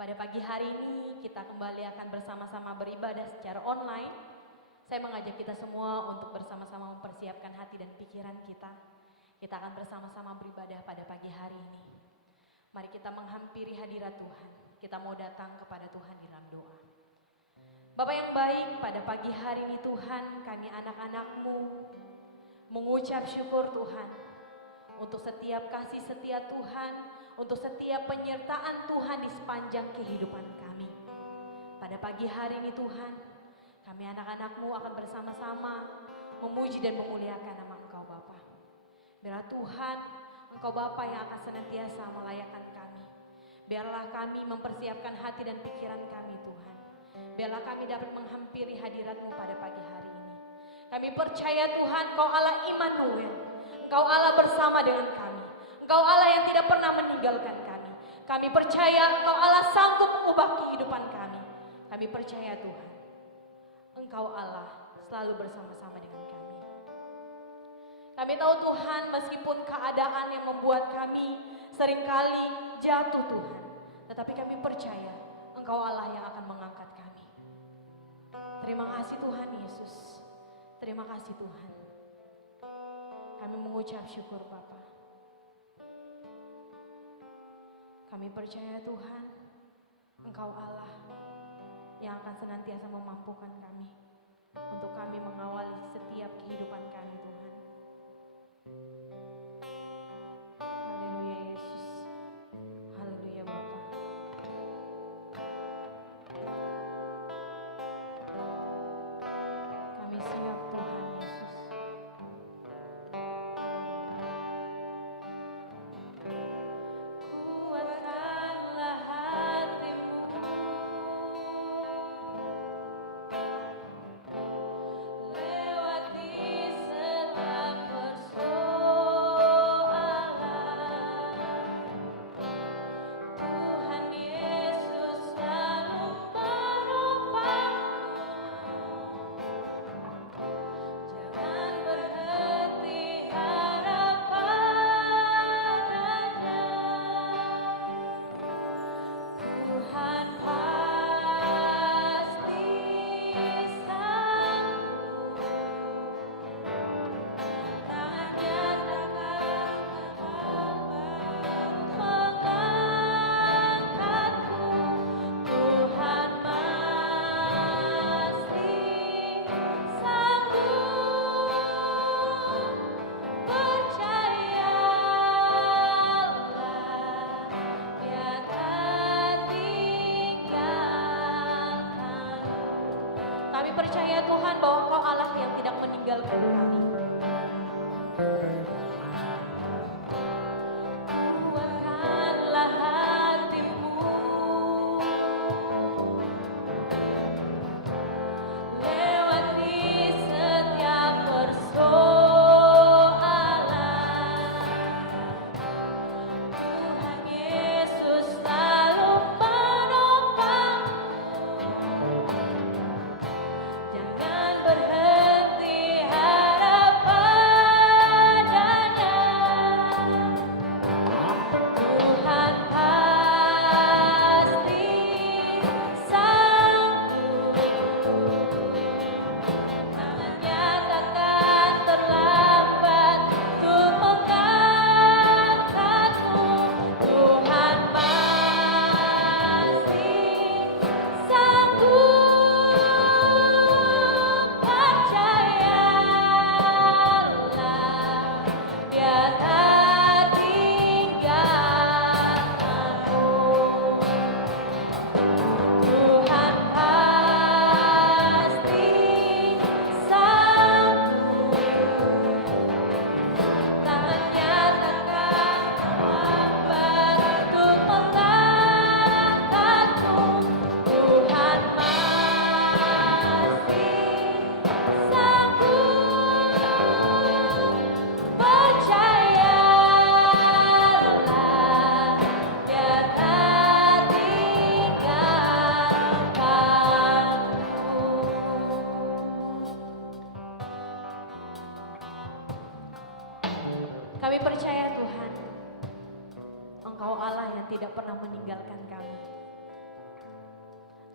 Pada pagi hari ini kita kembali akan bersama-sama beribadah secara online. Saya mengajak kita semua untuk bersama-sama mempersiapkan hati dan pikiran kita. Kita akan bersama-sama beribadah pada pagi hari ini. Mari kita menghampiri hadirat Tuhan. Kita mau datang kepada Tuhan di dalam doa. Bapa yang baik, pada pagi hari ini Tuhan, kami anak-anak-Mu mengucap syukur Tuhan untuk setiap kasih setia Tuhan, untuk setiap penyertaan Tuhan di sepanjang kehidupan kami. Pada pagi hari ini Tuhan, kami anak-anak-Mu akan bersama-sama memuji dan memuliakan nama Engkau Bapa. Biarlah Tuhan, Engkau Bapa yang akan senantiasa melayakkan kami. Biarlah kami mempersiapkan hati dan pikiran kami Tuhan. Biarlah kami dapat menghampiri hadirat-Mu pada pagi hari ini. Kami percaya Tuhan, Engkau Allah Immanuel. Engkau Allah bersama dengan kami. Engkau Allah yang tidak pernah meninggalkan kami. Kami percaya Engkau Allah sanggup mengubah kehidupan kami. Kami percaya Tuhan, Engkau Allah selalu bersama-sama dengan kami. Kami tahu Tuhan, meskipun keadaan yang membuat kami seringkali jatuh Tuhan, tetapi kami percaya Engkau Allah yang akan mengangkat kami. Terima kasih Tuhan Yesus. Terima kasih Tuhan. Kami mengucap syukur Bapa. Kami percaya Tuhan, Engkau Allah yang akan senantiasa memampukan kami untuk kami mengawali setiap kehidupan kami Tuhan. Haleluya Yesus. Haleluya Bapa. Kami siap Tuhan Yesus. Kuatkanlah hatimu, lewati setiap persoalan. Tuhan Yesus selalu menopangmu. Jangan berhenti harap padanya. Tuhan pasti sanggup. Tangannya takkan mengangkatku. Tuhan pasti sanggup. Percayalah, Dia tak tinggalkan. Kami percaya Tuhan bahwa Engkau Allah yang tidak meninggalkan kami. Kuatkanlah hatimu, lewati setiap persoalan. Tuhan Yesus selalu menopangmu. Jangan berhenti harap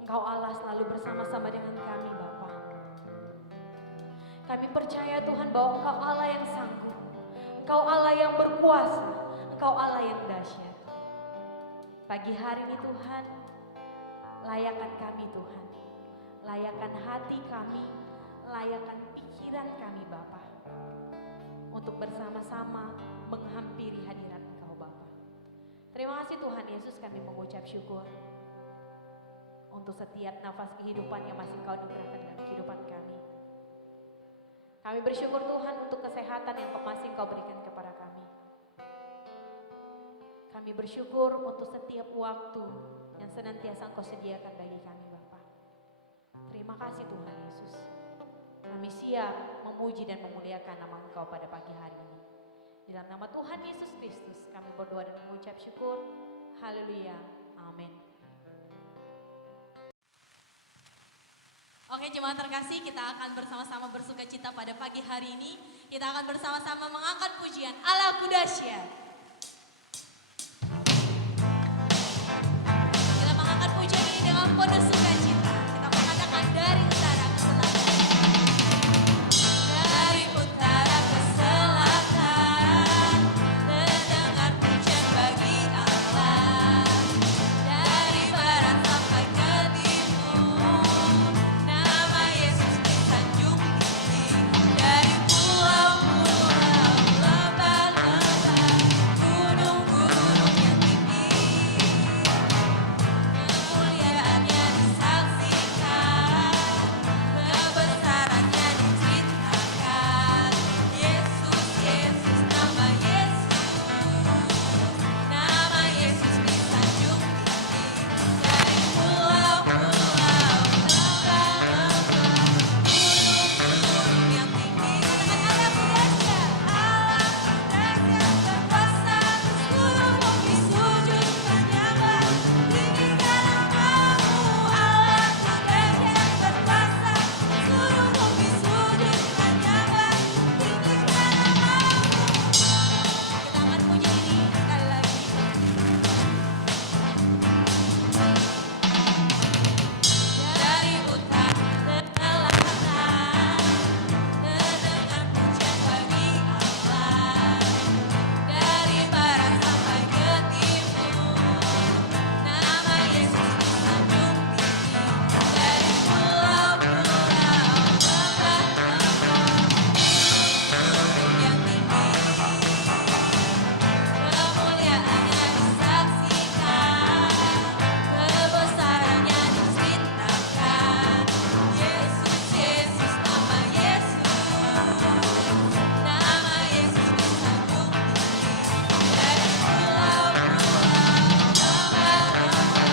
Engkau Allah selalu bersama-sama dengan kami Bapa. Kami percaya Tuhan bahwa Engkau Allah yang sanggup, Engkau Allah yang berkuasa, Engkau Allah yang dahsyat. Pagi hari ini Tuhan, layakan kami Tuhan, layakan hati kami, layakan pikiran kami Bapa, untuk bersama-sama menghampiri hadirat Engkau Bapa. Terima kasih Tuhan Yesus, kami mengucap syukur untuk setiap nafas kehidupan yang masih Kau anugerahkan dalam kehidupan kami. Kami bersyukur Tuhan untuk kesehatan yang masih Kau berikan kepada kami. Kami bersyukur untuk setiap waktu yang senantiasa Engkau sediakan bagi kami Bapa. Terima kasih Tuhan Yesus. Kami siap memuji dan memuliakan nama Engkau pada pagi hari ini. Dalam nama Tuhan Yesus Kristus kami berdoa dan mengucap syukur. Haleluya. Amin. Oke jemaat terkasih, kita akan bersama-sama bersuka cita pada pagi hari ini. Kita akan bersama-sama mengangkat pujian Allahku dahsyat. Kita mengangkat pujian ini dengan penuh sukacita. Kita mengatakan dari utara ke selatan. Dari utara ke selatan, terdengar pujian bagi Allah. Dari barat sampai ke timur, nama Yesus disanjung tinggi. Dari pulau-pulau, lembah-lembah, gunung-gunung yang tinggi, kemuliaannya disaksikan, kebesarannya diceritakan. Yesus, Yesus, nama Yesus disanjung tinggi. Dari pulau-pulau, lembah-lembah, gunung-gunung yang tinggi. Dari utara ke selatan, terdengar pujian bagi Allah. Dari barat sampai ke timur, nama Yesus disanjung tinggi. Dari pulau-pulau, lembah-lembah, gunung yang tinggi, kemuliaannya disaksikan, kebesarannya diceritakan. Yesus, Yesus, nama Yesus disanjung tinggi. Dari pulau-pulau, lembah-lembah,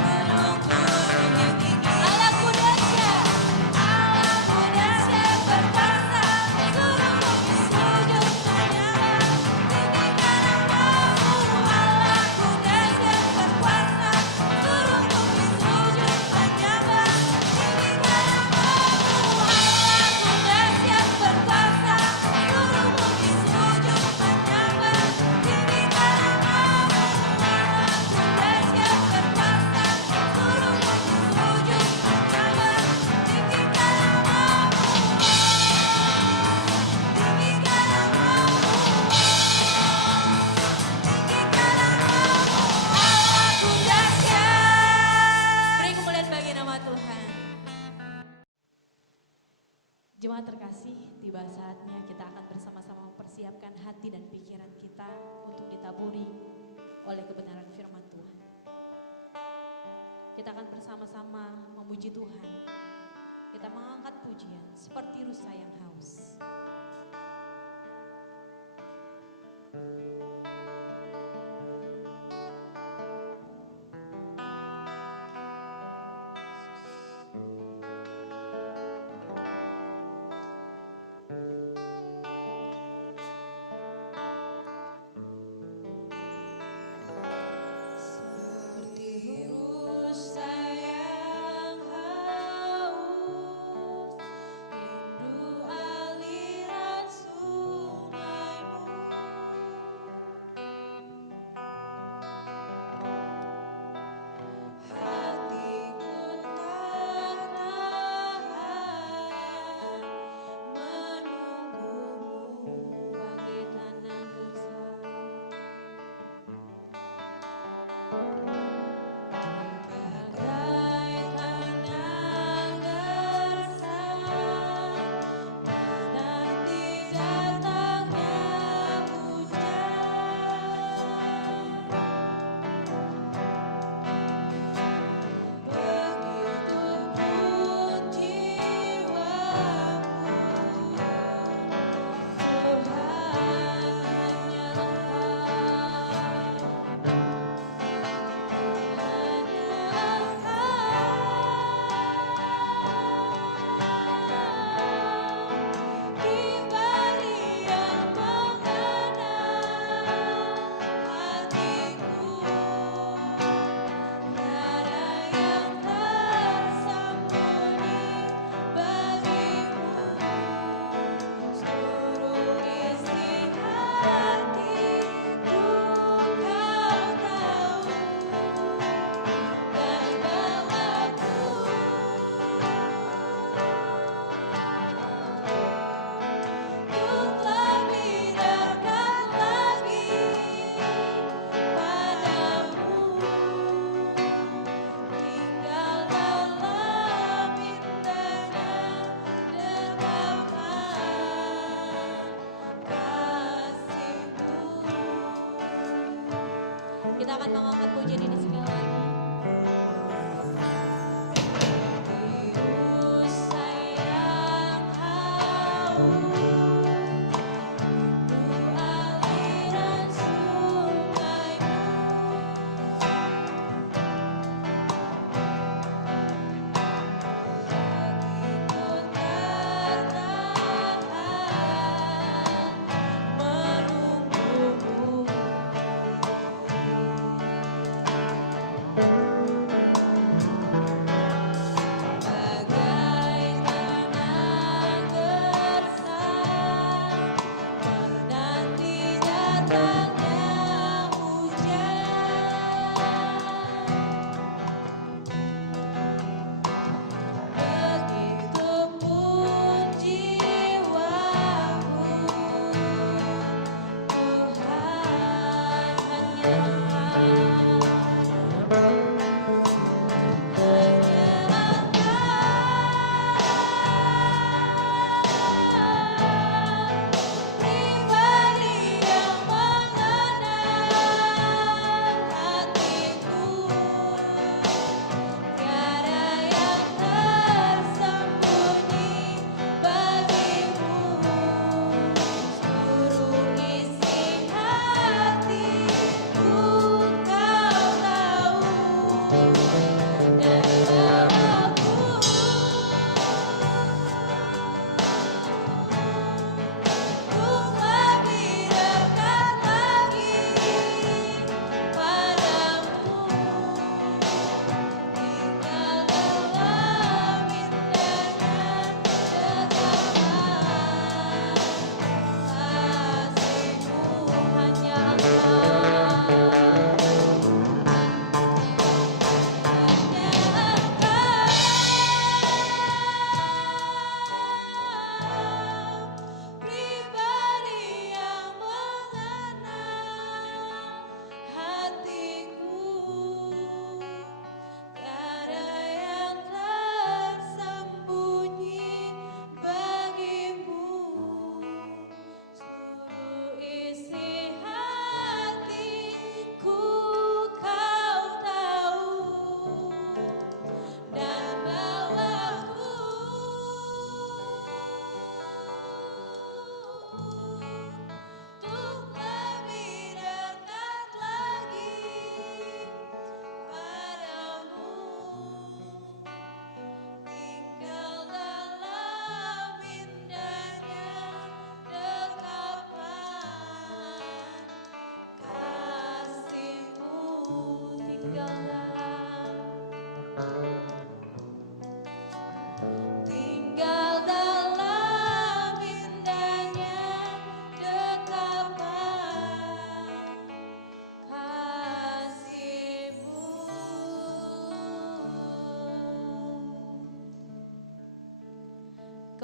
gunung-gunung yang tinggi. Allahku dahsyat berkuasa, seluruh bumi sujud menyembah. Tinggikan namamu, Allahku dahsyat berkuasa, seluruh bumi sujud menyembah. Tinggikan namamu, Allahku dahsyat berkuasa, seluruh bumi sujud menyembah. Tinggikan namamu, Allahku dahsyat berkuasa, seluruh bumi sujud menyembah. Tinggikan namamu, tinggikan namamu, Allahku dahsyat. Beri kemuliaan bagi nama Tuhan. Jemaat terkasih, tiba saatnya kita akan bersama-sama mempersiapkan hati dan pikiran kita untuk ditaburi oleh kebenaran firman Tuhan. Kita akan bersama-sama memuji Tuhan. Kita mengangkat pujian seperti rusa yang haus. Seperti rusa yang haus, rindu aliran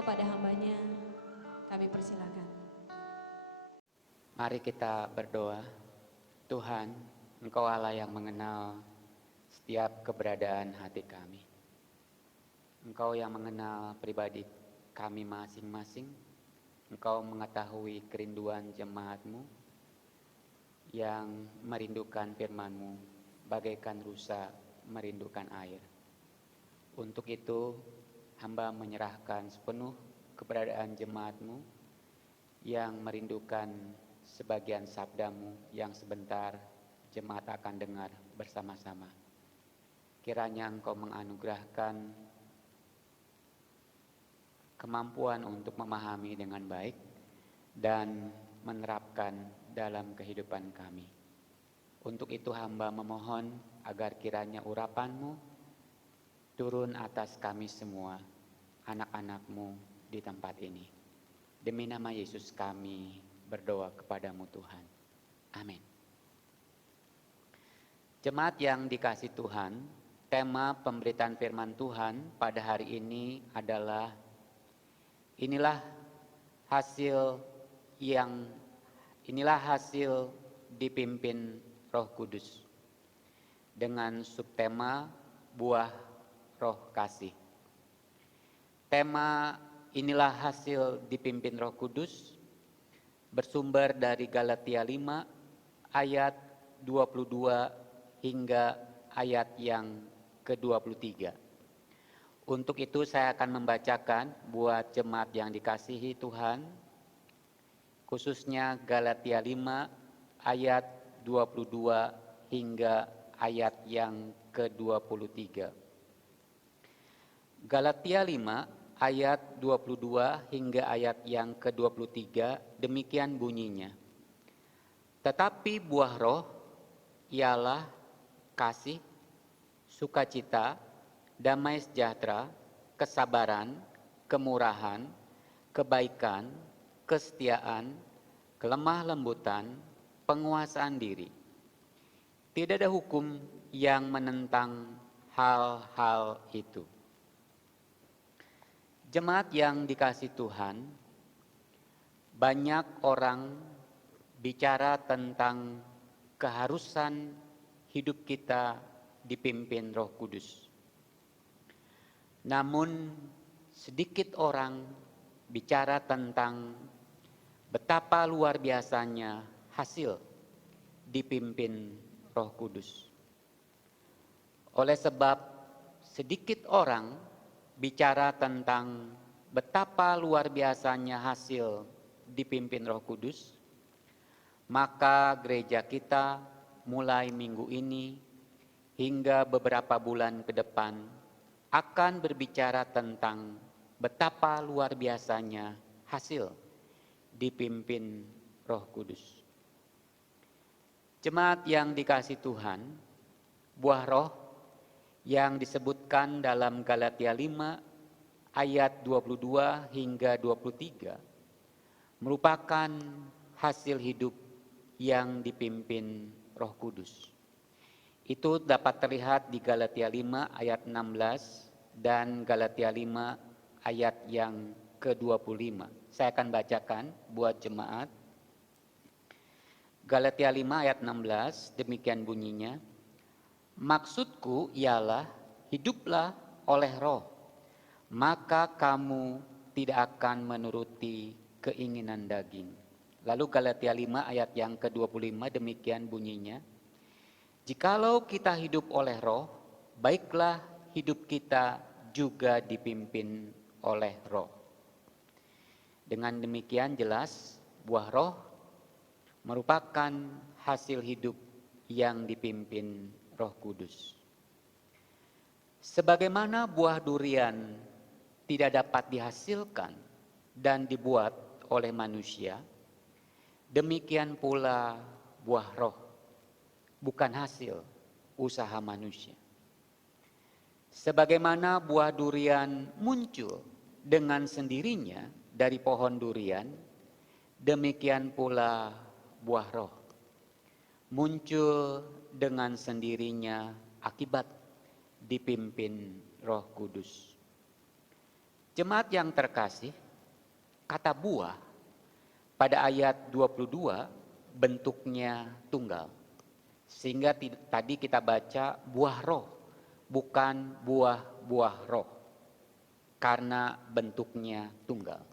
kepada hambanya, kami persilakan. Mari kita berdoa. Tuhan, Engkau Allah yang mengenal setiap keberadaan hati kami. Engkau yang mengenal pribadi kami masing-masing. Engkau mengetahui kerinduan jemaat-Mu yang merindukan firman-Mu bagaikan rusa merindukan air. Untuk itu, hamba menyerahkan sepenuh keberadaan jemaat-Mu yang merindukan sebagian sabda-Mu yang sebentar jemaat akan dengar bersama-sama. Kiranya Engkau menganugerahkan kemampuan untuk memahami dengan baik dan menerapkan dalam kehidupan kami. Untuk itu hamba memohon agar kiranya urapan-Mu turun atas kami semua, anak-anak-Mu di tempat ini. Demi nama Yesus kami berdoa kepadamu Tuhan. Amin. Jemaat yang dikasihi Tuhan, tema pemberitaan firman Tuhan pada hari ini adalah inilah hasil dipimpin Roh Kudus dengan subtema buah Roh Kasih. Tema inilah hasil dipimpin Roh Kudus bersumber dari Galatia 5 ayat 22 hingga ayat yang ke-23. Untuk itu saya akan membacakan buat jemaat yang dikasihi Tuhan, khususnya Galatia 5 ayat 22 hingga ayat yang ke-23. Galatia 5 ayat 22 hingga ayat yang ke-23 demikian bunyinya. Tetapi buah roh ialah kasih, sukacita, damai sejahtera, kesabaran, kemurahan, kebaikan, kesetiaan, kelemah lembutan, penguasaan diri. Tidak ada hukum yang menentang hal-hal itu. Jemaat yang dikasihi Tuhan, banyak orang bicara tentang keharusan hidup kita dipimpin Roh Kudus. Namun sedikit orang bicara tentang betapa luar biasanya hasil dipimpin Roh Kudus. Oleh sebab sedikit orang bicara tentang betapa luar biasanya hasil dipimpin Roh Kudus, maka gereja kita mulai minggu ini hingga beberapa bulan ke depan akan berbicara tentang betapa luar biasanya hasil dipimpin Roh Kudus. Jemaat yang dikasihi Tuhan, buah roh yang disebutkan dalam Galatia 5 ayat 22 hingga 23 merupakan hasil hidup yang dipimpin Roh Kudus. Itu dapat terlihat di Galatia 5 ayat 16 dan Galatia 5 ayat yang ke-25. Saya akan bacakan buat jemaat. Galatia 5 ayat 16, demikian bunyinya. Maksudku ialah hiduplah oleh roh, maka kamu tidak akan menuruti keinginan daging. Lalu Galatia 5 ayat yang ke-25 demikian bunyinya. Jikalau kita hidup oleh roh, baiklah hidup kita juga dipimpin oleh roh. Dengan demikian jelas buah roh merupakan hasil hidup yang dipimpin Roh Kudus. Sebagaimana buah durian tidak dapat dihasilkan dan dibuat oleh manusia, demikian pula buah roh bukan hasil usaha manusia. Sebagaimana buah durian muncul dengan sendirinya dari pohon durian, demikian pula buah roh muncul dengan sendirinya akibat dipimpin Roh Kudus. Jemaat yang terkasih, kata buah pada ayat 22 bentuknya tunggal. Sehingga tadi kita baca buah roh, bukan buah-buah roh, karena bentuknya tunggal.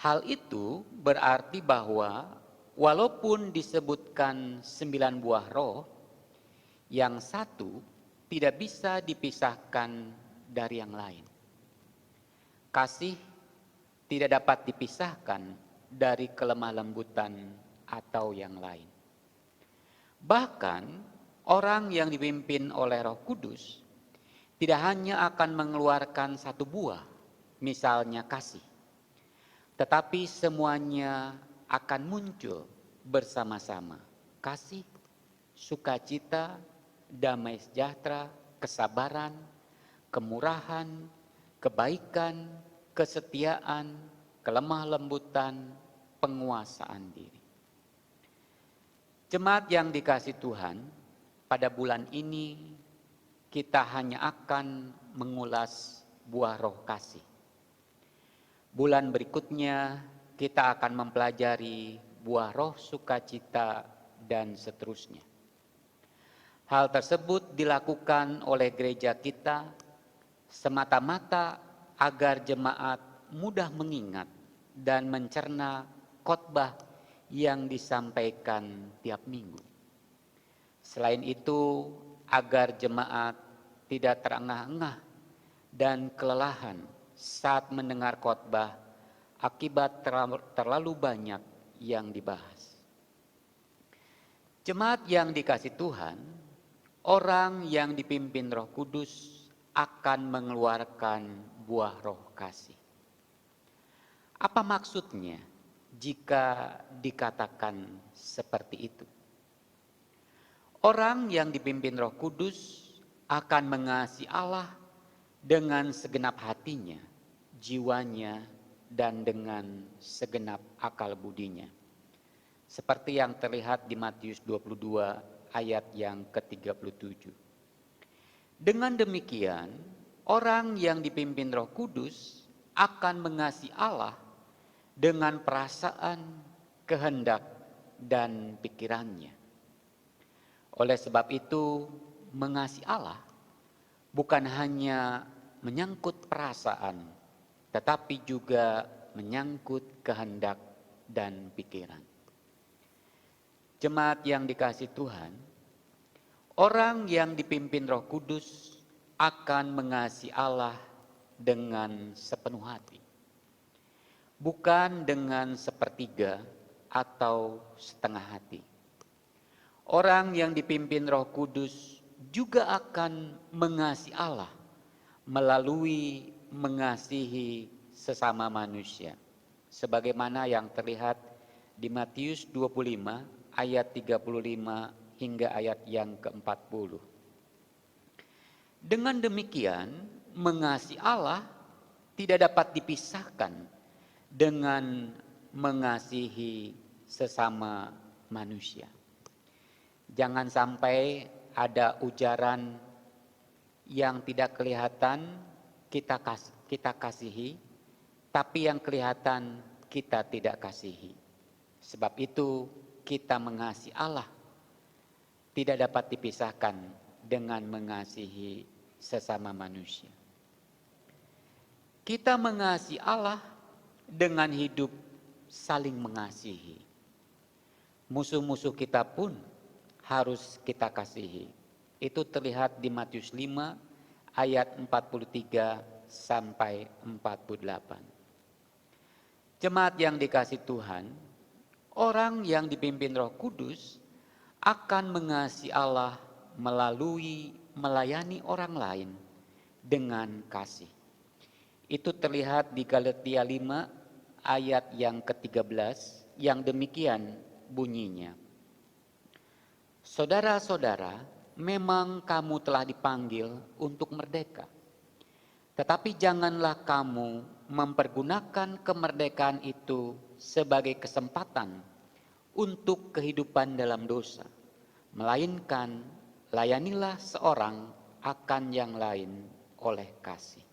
Hal itu berarti bahwa walaupun disebutkan 9 buah roh, yang satu tidak bisa dipisahkan dari yang lain. Kasih tidak dapat dipisahkan dari kelemah lembutan atau yang lain. Bahkan orang yang dipimpin oleh Roh Kudus tidak hanya akan mengeluarkan satu buah, misalnya kasih, tetapi semuanya akan muncul bersama-sama. Kasih, sukacita, damai sejahtera, kesabaran, kemurahan, kebaikan, kesetiaan, kelemah lembutan, penguasaan diri. Jemaat yang dikasihi Tuhan, pada bulan ini kita hanya akan mengulas buah roh kasih. Bulan berikutnya kita akan mempelajari buah roh sukacita dan seterusnya. Hal tersebut dilakukan oleh gereja kita semata-mata agar jemaat mudah mengingat dan mencerna khotbah yang disampaikan tiap minggu. Selain itu, agar jemaat tidak terengah-engah dan kelelahan saat mendengar khotbah akibat terlalu banyak yang dibahas. Jemaat yang dikasihi Tuhan, orang yang dipimpin Roh Kudus akan mengeluarkan buah roh kasih. Apa maksudnya jika dikatakan seperti itu? Orang yang dipimpin Roh Kudus akan mengasihi Allah dengan segenap hatinya, jiwanya, dan dengan segenap akal budinya. Seperti yang terlihat di Matius 22 ayat yang ke-37. Dengan demikian, orang yang dipimpin Roh Kudus akan mengasihi Allah dengan perasaan, kehendak, dan pikirannya. Oleh sebab itu, mengasihi Allah bukan hanya menyangkut perasaan, tetapi juga menyangkut kehendak dan pikiran. Jemaat yang dikasihi Tuhan, orang yang dipimpin Roh Kudus akan mengasihi Allah dengan sepenuh hati, bukan dengan sepertiga atau setengah hati. Orang yang dipimpin Roh Kudus juga akan mengasihi Allah melalui mengasihi sesama manusia, sebagaimana yang terlihat di Matius 25 ayat 35 hingga ayat yang ke-40. Dengan demikian, mengasihi Allah tidak dapat dipisahkan dengan mengasihi sesama manusia. Jangan sampai ada ujaran yang tidak kelihatan kita kasihi, tapi yang kelihatan kita tidak kasihi. Sebab itu kita mengasihi Allah tidak dapat dipisahkan dengan mengasihi sesama manusia. Kita mengasihi Allah dengan hidup saling mengasihi. Musuh-musuh kita pun harus kita kasihi. Itu terlihat di Matius 5 ayat 43 sampai 48. Jemaat yang dikasihi Tuhan, orang yang dipimpin Roh Kudus akan mengasihi Allah melalui melayani orang lain dengan kasih. Itu terlihat di Galatia 5 ayat yang ke-13 yang demikian bunyinya. Saudara-saudara, memang kamu telah dipanggil untuk merdeka. Tetapi janganlah kamu mempergunakan kemerdekaan itu sebagai kesempatan untuk kehidupan dalam dosa. Melainkan layanilah seorang akan yang lain oleh kasih.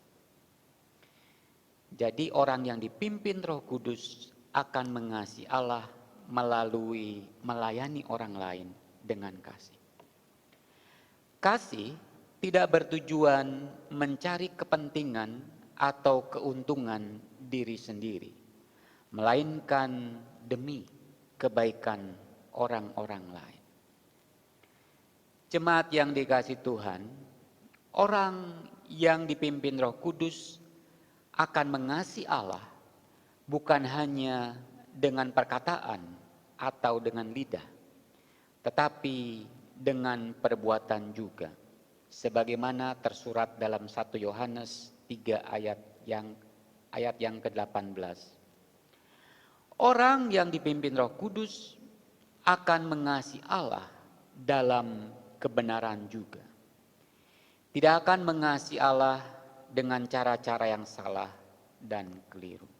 Jadi orang yang dipimpin Roh Kudus akan mengasihi Allah melalui melayani orang lain dengan kasih. Kasih tidak bertujuan mencari kepentingan atau keuntungan diri sendiri, melainkan demi kebaikan orang-orang lain. Jemaat yang dikasihi Tuhan, orang yang dipimpin Roh Kudus akan mengasihi Allah bukan hanya dengan perkataan atau dengan lidah, tetapi dengan perbuatan juga. Sebagaimana tersurat dalam 1 Yohanes 3 ayat yang ke-18. Orang yang dipimpin Roh Kudus akan mengasihi Allah dalam kebenaran juga. Tidak akan mengasihi Allah dengan cara-cara yang salah dan keliru.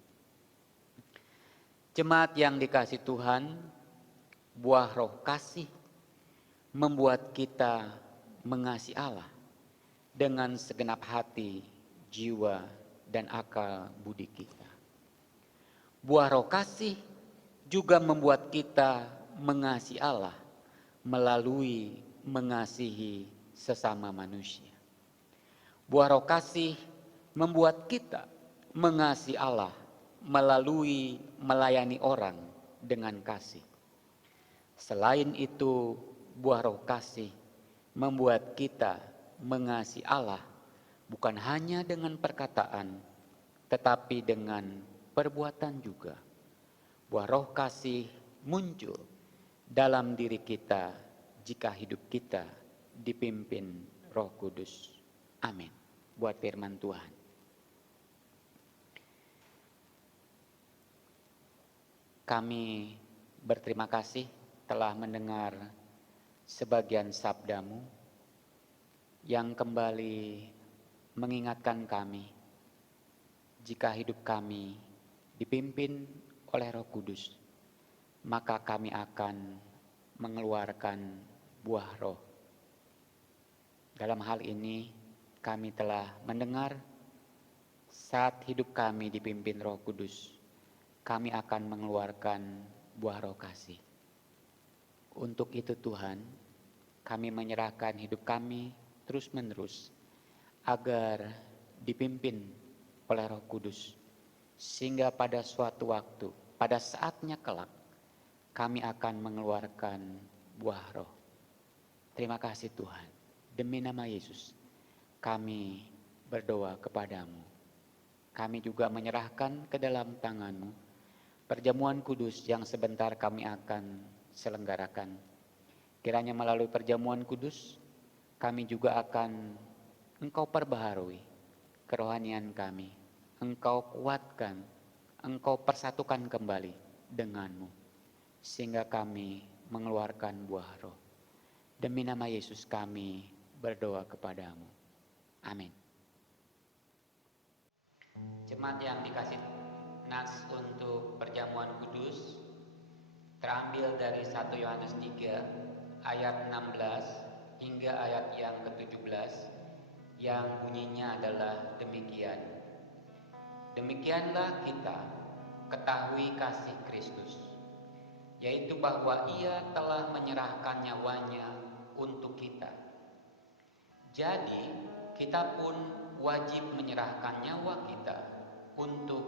Jemaat yang dikasihi Tuhan, buah Roh kasih membuat kita mengasihi Allah dengan segenap hati, jiwa, dan akal budi kita. Buah Roh kasih juga membuat kita mengasihi Allah melalui mengasihi sesama manusia. Buah Roh kasih membuat kita mengasihi Allah melalui melayani orang dengan kasih. Selain itu, buah Roh kasih membuat kita mengasihi Allah bukan hanya dengan perkataan, tetapi dengan perbuatan juga. Buah Roh kasih muncul dalam diri kita jika hidup kita dipimpin Roh Kudus. Amin. Buat firman Tuhan. Kami berterima kasih telah mendengar sebagian sabdamu yang kembali mengingatkan kami jika hidup kami dipimpin oleh Roh Kudus, maka kami akan mengeluarkan buah roh. Dalam hal ini kami telah mendengar saat hidup kami dipimpin Roh Kudus, kami akan mengeluarkan buah Roh kasih. Untuk itu Tuhan, kami menyerahkan hidup kami terus-menerus agar dipimpin oleh Roh Kudus, sehingga pada suatu waktu, pada saatnya kelak, kami akan mengeluarkan buah roh. Terima kasih Tuhan. Demi nama Yesus, kami berdoa kepadamu. Kami juga menyerahkan ke dalam tangan-Mu perjamuan kudus yang sebentar kami akan selenggarakan. Kiranya melalui perjamuan kudus, kami juga akan Engkau perbaharui kerohanian kami. Engkau kuatkan, Engkau persatukan kembali dengan-Mu, sehingga kami mengeluarkan buah roh. Demi nama Yesus kami berdoa kepadamu. Amin. Jemaat yang dikasih nas untuk perjamuan kudus terambil dari 1 Yohanes 3 ayat 16 hingga ayat yang ke-17 yang bunyinya adalah demikian. Demikianlah kita ketahui kasih Kristus, yaitu bahwa Ia telah menyerahkan nyawanya untuk kita. Jadi kita pun wajib menyerahkan nyawa kita untuk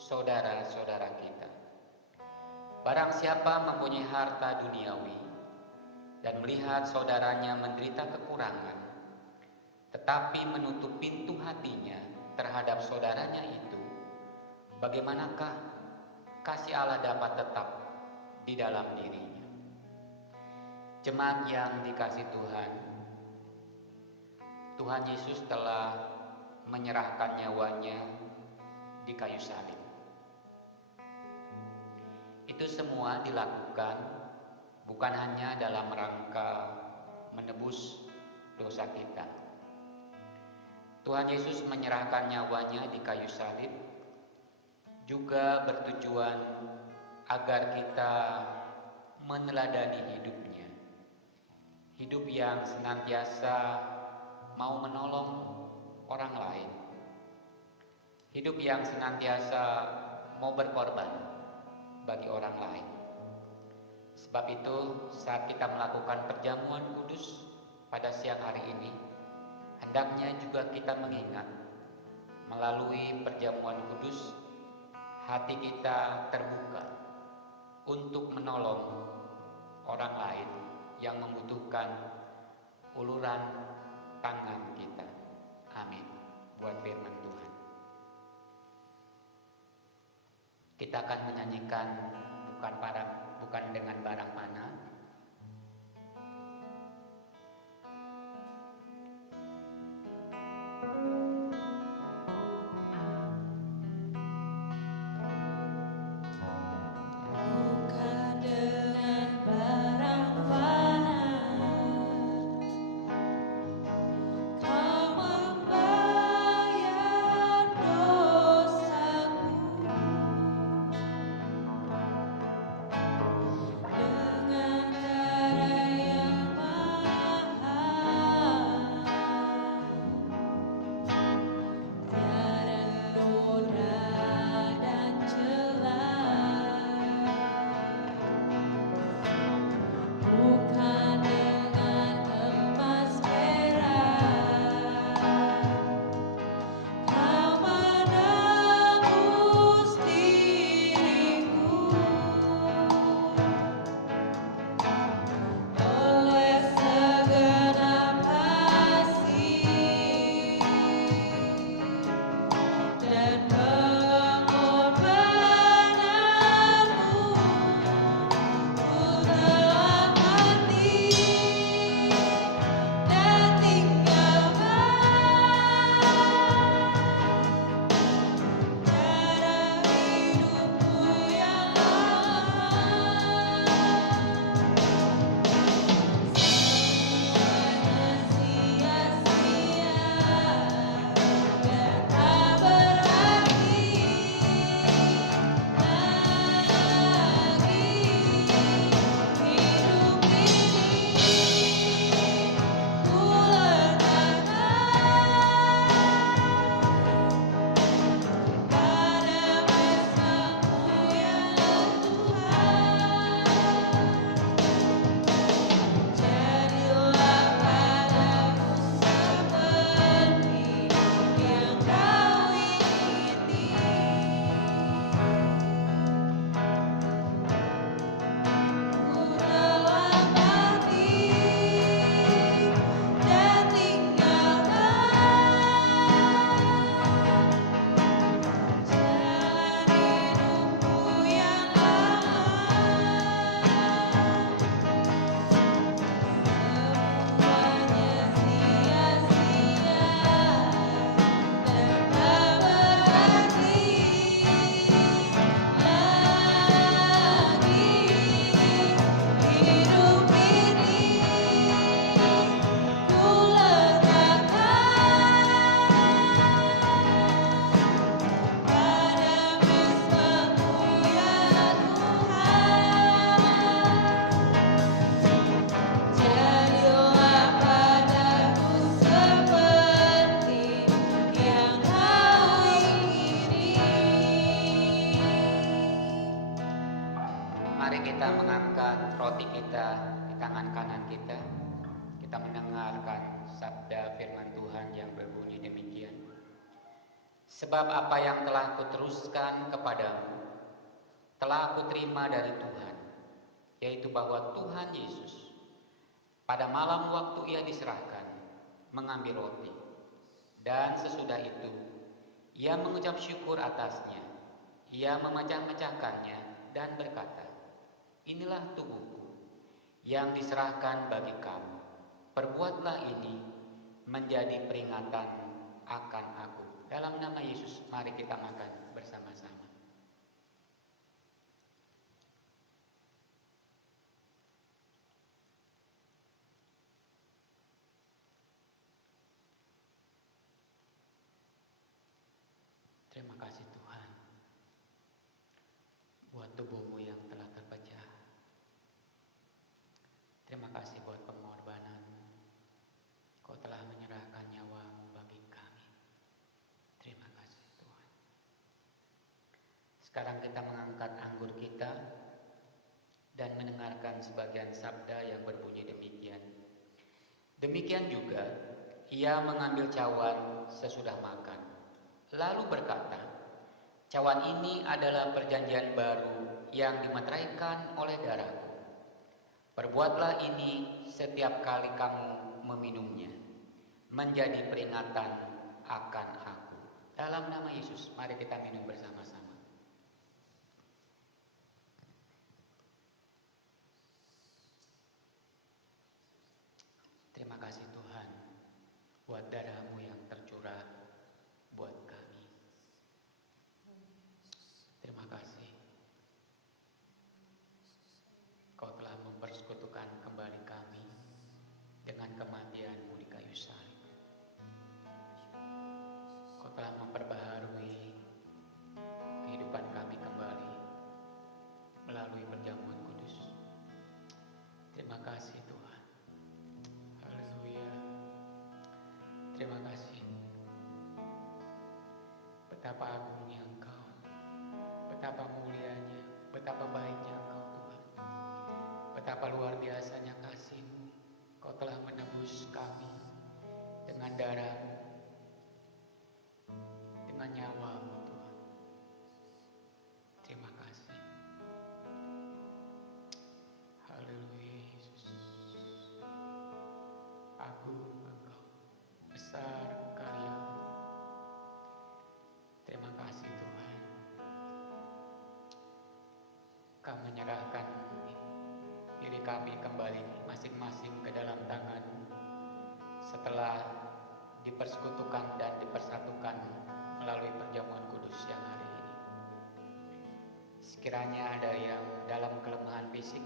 saudara-saudara kita. Barang siapa mempunyai harta duniawi dan melihat saudaranya menderita kekurangan, tetapi menutup pintu hatinya terhadap saudaranya itu, bagaimanakah kasih Allah dapat tetap di dalam dirinya? Jemaat yang dikasihi Tuhan, Tuhan Yesus telah menyerahkan nyawanya di kayu salib. Itu semua dilakukan bukan hanya dalam rangka menebus dosa kita. Tuhan Yesus menyerahkan nyawanya di kayu salib juga bertujuan agar kita meneladani hidupnya. Hidup yang senantiasa mau menolong orang lain. hidup yang senantiasa mau berkorban bagi orang lain. Sebab itu saat kita melakukan perjamuan kudus pada siang hari ini, hendaknya juga kita mengingat melalui perjamuan kudus hati kita terbuka untuk menolong orang lain yang membutuhkan uluran tangan kita. Amin. Buat firman Tuhan. Kita akan menyanyikan bukan dengan barang mana. Mari kita mengangkat roti kita di tangan kanan kita. Kita mendengarkan sabda firman Tuhan yang berbunyi demikian. Sebab apa yang telah kuteruskan kepadamu, telah aku terima dari Tuhan, yaitu bahwa Tuhan Yesus pada malam waktu ia diserahkan, mengambil roti, dan sesudah itu ia mengucap syukur atasnya, ia memecah-mecahkannya dan berkata, inilah tubuhku yang diserahkan bagi kamu. Perbuatlah ini menjadi peringatan akan aku. Dalam nama Yesus, mari kita makan bersama-sama. Terima kasih Tuhan buat tubuhmu yang telah terpecah. Terima kasih buat pengorbanan. Kau telah menyerahkan nyawamu bagi kami. Terima kasih Tuhan. Sekarang kita mengangkat anggur kita dan mendengarkan sebagian sabda yang berbunyi demikian. Demikian juga ia mengambil cawan sesudah makan, lalu berkata, "Cawan ini adalah perjanjian baru yang dimeteraikan oleh darahku. Perbuatlah ini setiap kali kamu meminumnya, menjadi peringatan akan aku." Dalam nama Yesus, mari kita minum bersama-sama. Terima kasih Tuhan buat darah-Mu yang tercurah buat kami. Terima kasih Kau telah mempersekutukan kembali kami dengan kematian-Mu di kayu salib. Kau telah memperbaharui kehidupan kami kembali melalui perjamuan kudus. Terima kasih Tuhan. Haleluya. Terima kasih. Betapa agungnya Engkau, betapa mulianya, betapa baiknya Engkau Tuhan. Betapa luar biasanya kasih-Mu. Kau telah menebus kami dengan darah-Mu, dengan nyawa-Mu Tuhan. Terima kasih. Haleluya Yesus. Agung Engkau, besar karya-Mu. Terima kasih Tuhan. Kami menyerahkan diri kami kembali masing-masing ke dalam tangan-Mu setelah dipersekutukan dan dipersatukan melalui perjamuan kudus yang hari ini. Sekiranya ada yang dalam kelemahan fisik,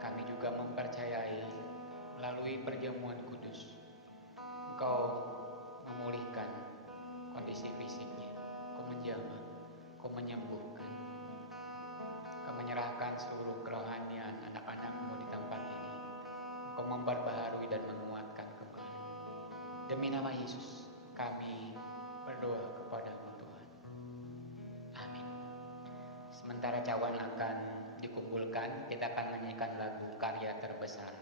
kami juga mempercayai melalui perjamuan kudus Engkau memulihkan kondisi fisiknya, Kau menjamah, Kau menyembuhkan. Kau menyerahkan seluruh kerohanian anak-anak-Mu di tempat ini. Kau memperbaharui dan menguatkan kembali. Demi nama Yesus, kami berdoa kepada-Mu Tuhan. Amin. Sementara cawan akan dikumpulkan, kita akan menyanyikan lagu Karya Terbesar.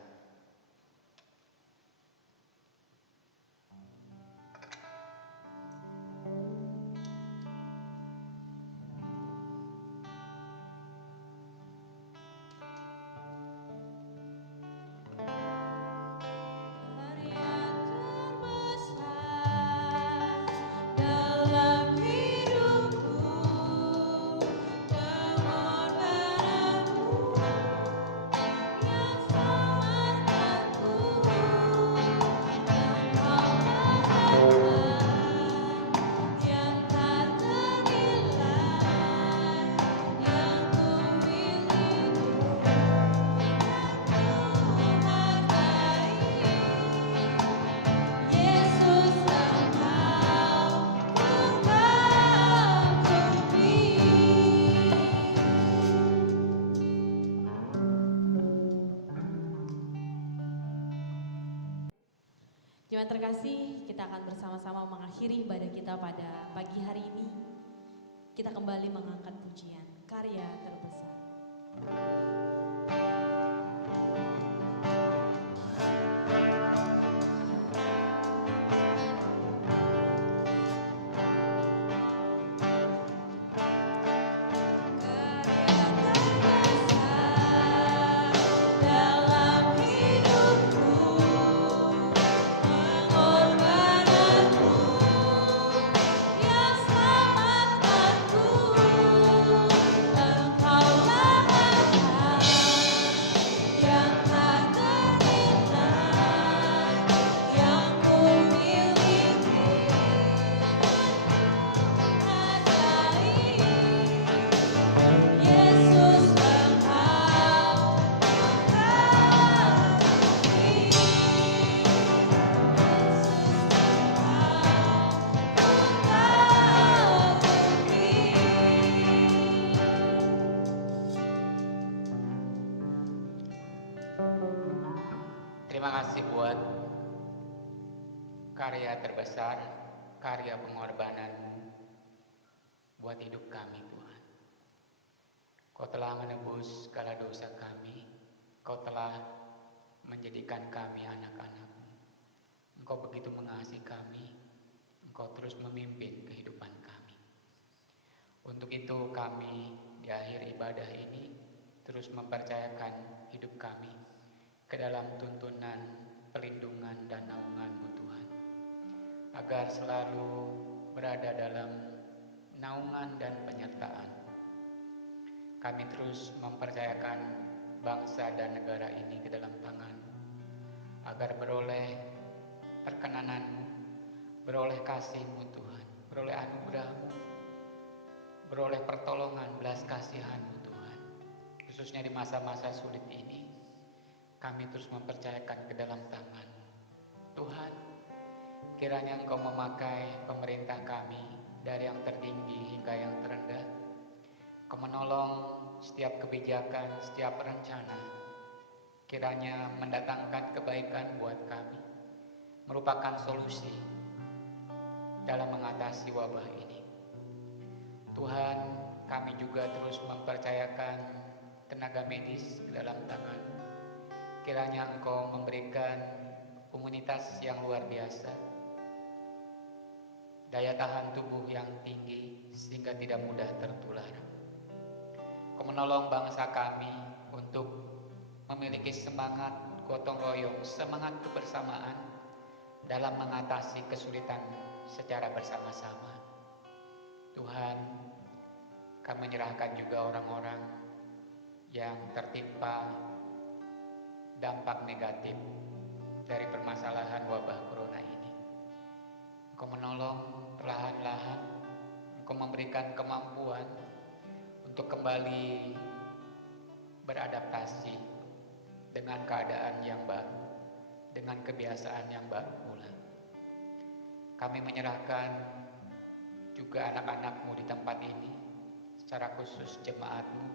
Jemaat terkasih, kita akan bersama-sama mengakhiri ibadah kita pada pagi hari ini. Kita kembali mengangkat pujian Karya Terbesar. Terima kasih buat karya terbesar, karya pengorbanan-Mu buat hidup kami Tuhan. Kau telah menebus segala dosa kami, Kau telah menjadikan kami anak-anak-Mu. Engkau begitu mengasihi kami, Engkau terus memimpin kehidupan kami. Untuk itu kami di akhir ibadah ini terus mempercayakan hidup kami ke dalam tuntunan, perlindungan dan naungan-Mu Tuhan, agar selalu berada dalam naungan dan penyertaan. Kami terus mempercayakan bangsa dan negara ini ke dalam tangan-Mu, agar beroleh perkenanan-Mu, beroleh kasih-Mu Tuhan, beroleh anugerah-Mu, beroleh pertolongan, belas kasihan-Mu Tuhan. Khususnya di masa-masa sulit ini, kami terus mempercayakan ke dalam tangan Tuhan. Kiranya Engkau memakai pemerintah kami dari yang tertinggi hingga yang terendah. Engkau menolong setiap kebijakan, setiap rencana, kiranya mendatangkan kebaikan buat kami, merupakan solusi dalam mengatasi wabah ini. Tuhan, kami juga terus mempercayakan tenaga medis ke dalam tangan. Kiranya Engkau memberikan komunitas yang luar biasa, daya tahan tubuh yang tinggi sehingga tidak mudah tertular. Engkau menolong bangsa kami untuk memiliki semangat gotong royong, semangat kebersamaan dalam mengatasi kesulitan secara bersama-sama. Tuhan, kami menyerahkan juga orang-orang yang tertimpa dampak negatif dari permasalahan wabah corona ini. Engkau menolong perlahan-lahan, Engkau memberikan kemampuan untuk kembali beradaptasi dengan keadaan yang baru, dengan kebiasaan yang baru pula. Kami menyerahkan juga anak-anak-Mu di tempat ini, secara khusus jemaat-Mu,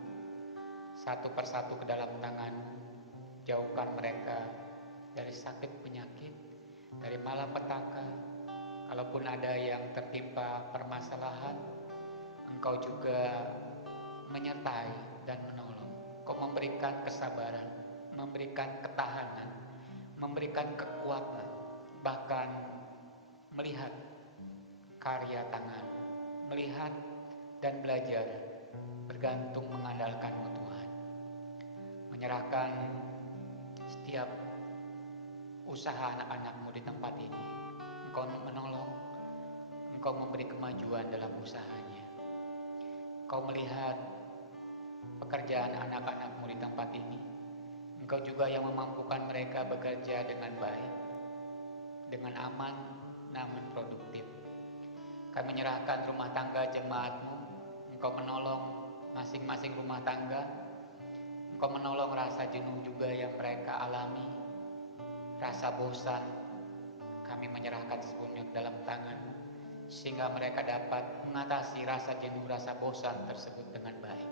satu persatu ke dalam tangan-Mu. Jauhkan mereka dari sakit penyakit, dari malapetaka. Kalaupun ada yang tertimpa permasalahan, Engkau juga menyertai dan menolong. Engkau memberikan kesabaran, memberikan ketahanan, memberikan kekuatan, bahkan melihat karya tangan, melihat dan belajar bergantung mengandalkan-Mu Tuhan. Menyerahkan setiap usaha anak-anak-Mu di tempat ini. Engkau menolong, Engkau memberi kemajuan dalam usahanya. Engkau melihat pekerjaan anak-anak-Mu di tempat ini. Engkau juga yang memampukan mereka bekerja dengan baik, dengan aman, namun produktif. Kami menyerahkan rumah tangga jemaat-Mu. Engkau menolong masing-masing rumah tangga. Engkau menolong rasa jenuh juga yang mereka alami, rasa bosan. Kami menyerahkan sepenuhnya dalam tangan-Mu, sehingga mereka dapat mengatasi rasa jenuh, rasa bosan tersebut dengan baik,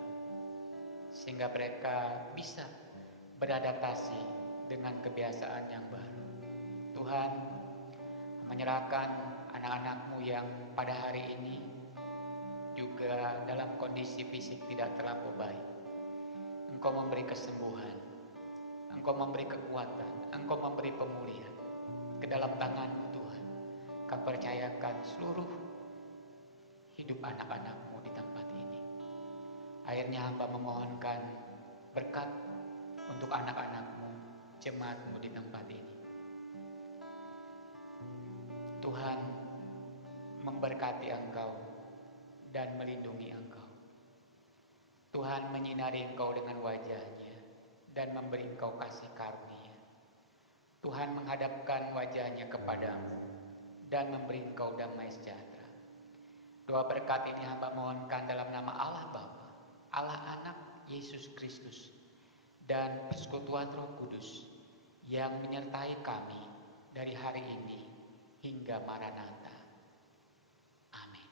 sehingga mereka bisa beradaptasi dengan kebiasaan yang baru. Tuhan, menyerahkan anak-anak-Mu yang pada hari ini juga dalam kondisi fisik tidak terlalu baik. Engkau memberi kesembuhan, Engkau memberi kekuatan, Engkau memberi pemulihan ke dalam tangan-Mu Tuhan. Kami percayakan seluruh hidup anak-anak-Mu di tempat ini. Akhirnya hamba memohonkan berkat untuk anak-anak-Mu, jemaat-Mu di tempat ini. Tuhan memberkati Engkau dan melindungi Engkau. Tuhan menyinari Engkau dengan wajah-Nya dan memberi Engkau kasih karunia. Tuhan menghadapkan wajah-Nya kepadamu dan memberi Engkau damai sejahtera. Doa berkat ini hamba mohonkan dalam nama Allah Bapa, Allah Anak, Yesus Kristus, dan persekutuan Roh Kudus yang menyertai kami dari hari ini hingga Maranatha. Amin.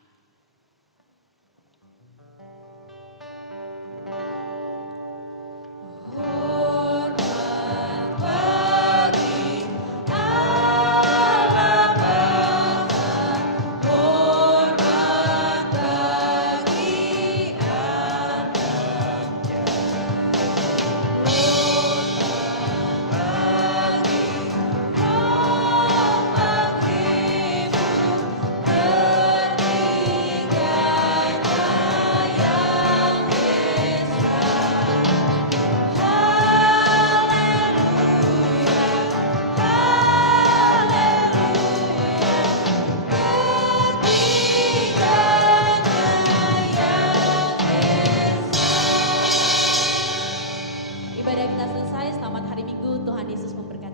selesai. Selamat hari Minggu, Tuhan Yesus memberkati.